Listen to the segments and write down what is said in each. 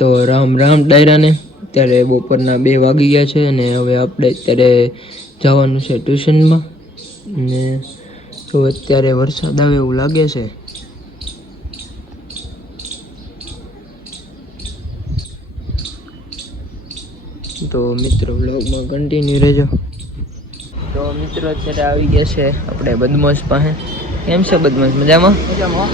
તો રામ રામ ડાયરાને અત્યારે બપોરના 2 વાગી ગયા છે અને હવે આપણે અત્યારે જવાનું છે ટ્યુશનમાં ને તો અત્યારે વરસાદ આવે એવું લાગે છે. તો મિત્રો વ્લોગમાં કન્ટિન્યુ રહેજો. તો મિત્રો અત્યારે આવી ગયા છે આપણે બદમાશ પાસે. કેમ છે બદમાશ? મજામાં? મજામાં.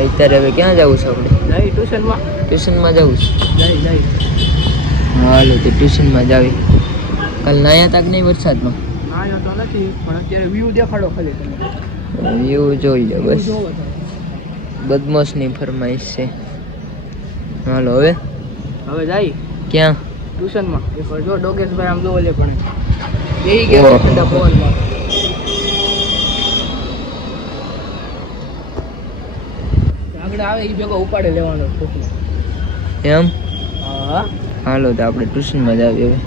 અત્યારે હવે ક્યાં જવું છે આપણે? જઈ ટ્યુશનમાં. ટ્યુશનમાં જવું છે? જઈ હાલો તો ટ્યુશનમાં જ આવી. કાલ નાયા તાક નહીં વરસાદમાં? નાયો તો નથી પણ અત્યારે વ્યૂ દેખાડો ખાલી તમે. વ્યૂ જોઈ લો બસ. બદમાશની ફરમાઈશ છે. હાલો હવે જાય ક્યાં? ટ્યુશનમાં. એક જો ડોગેશભાઈ આમ જોવો લે પણ બેહી ગયા ઠંડા પવનમાં. આગળ આવે એ ભેગો ઉપાડે લેવાનો એમ. હા હાલો તો આપણે ટ્યુશનમાં જ આવીએ હવે.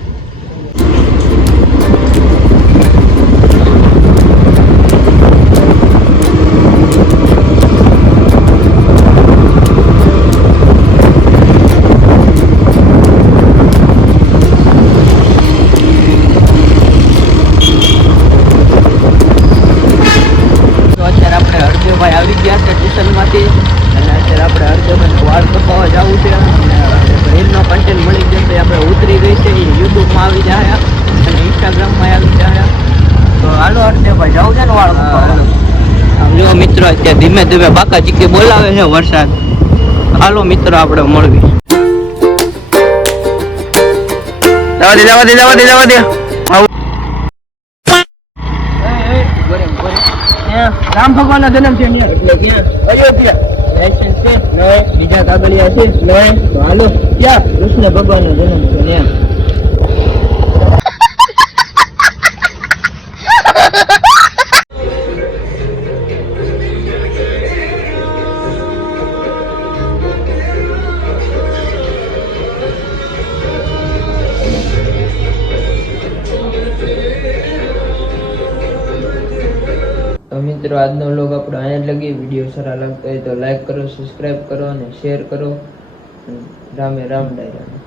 આવી ગયા છે ટ્યુશનમાંથી અને અત્યારે આપણે હરદેવભાઈને વાળ કપાવવા જવું છે અને રીલનો કન્ટેન્ટ મળી જશે. આપણે ઉતરી ગઈ છે એ યુટ્યુબમાં આવી જાય અને ઇન્સ્ટાગ્રામમાં આવી જાય. તો હાલો હરદેવભાઈ જવું છે ને વાળ કપાવવા. જો મિત્રો અત્યારે ધીમે ધીમે બાકા ચીકી બોલાવે છે વરસાદ. હાલો મિત્રો આપણે મળવી. જવા દે રામ ભગવાનના જન્મ છે એટલે ક્યાં? અયોધ્યા. લાયસન્સ છે? નહીં. બીજા કાગળિયા છે? નહીં. તો હાલો ક્યાં? કૃષ્ણ ભગવાનનો જન્મ છે ત્યાં. મિત્રો આજનો વ્લોગ આપણો અહીંયા જ લગી. વિડીયો સારા લાગતા હોય તો લાઈક કરો, સબસ્ક્રાઈબ કરો અને શેર કરો. રામે રામ ડાયરા.